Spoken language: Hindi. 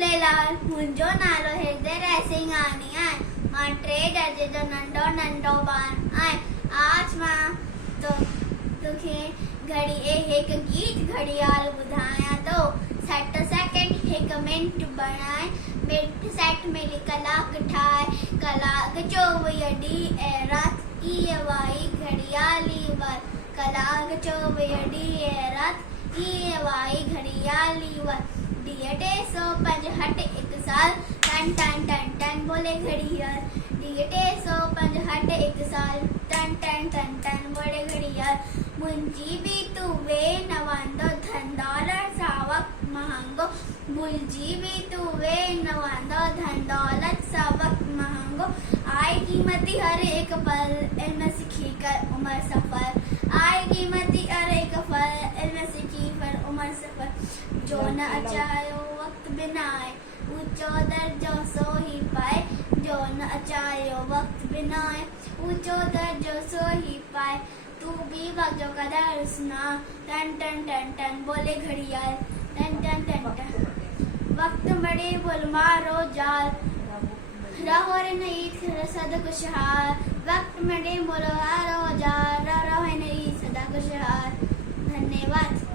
झूलेलाल मुंहिंजो नालो हृदय सिंह आनी आहे। मां 3 दर्जे जो नंढो ॿार आहियां। आज मां तोखे हिकु गीत घड़ियाल ॿुधायां थो। सेट सेकंड हिकु मिंट बणाए, मिंट सेट मिली कलाक ठाहे, कलाक 24 ॾींहं ऐं राति इहा वाई घड़ियाली वर। कलाक 24 ॾींहं ऐं राति इहा वाई घड़ियाली वर। ॾींहं 365 1 साल, टन टन टन टन बोले घड़ियाल। ॾींहं 365 1 साल, टन टन टन टन बोले घड़ियाल। मुंहिंजी बि तू वे न वांदो, धन दौलत सां वक़्तु महांगो। मुंहिंजी बि तू वे न वांदो, धन दौलत सां वक़्तु महांगो। आए कीमती हर एक पल, इल्म सीखी कर उम्र सफर। आए कीमती हर एक पल, इल्म सीखी कर उम्र सफर। जो न अचायो वक़्त बिनाए, ऊंचो दर्जो सो ही पाए। जो न अचायो वक़्त बिनाए, ऊंचो दर्जो सो ही पाए। तू भी वक्त जो कदर सुना, टन टन टन टन बोले घड़ियाल। टन टन टन टन वक्त बड़े बुल मारो जाल, रहो रे नहीं सदा खुशहाल। वक्त बड़े बुल मारो जाल, रहो नहीं सदा खुशहाल। धन्यवाद।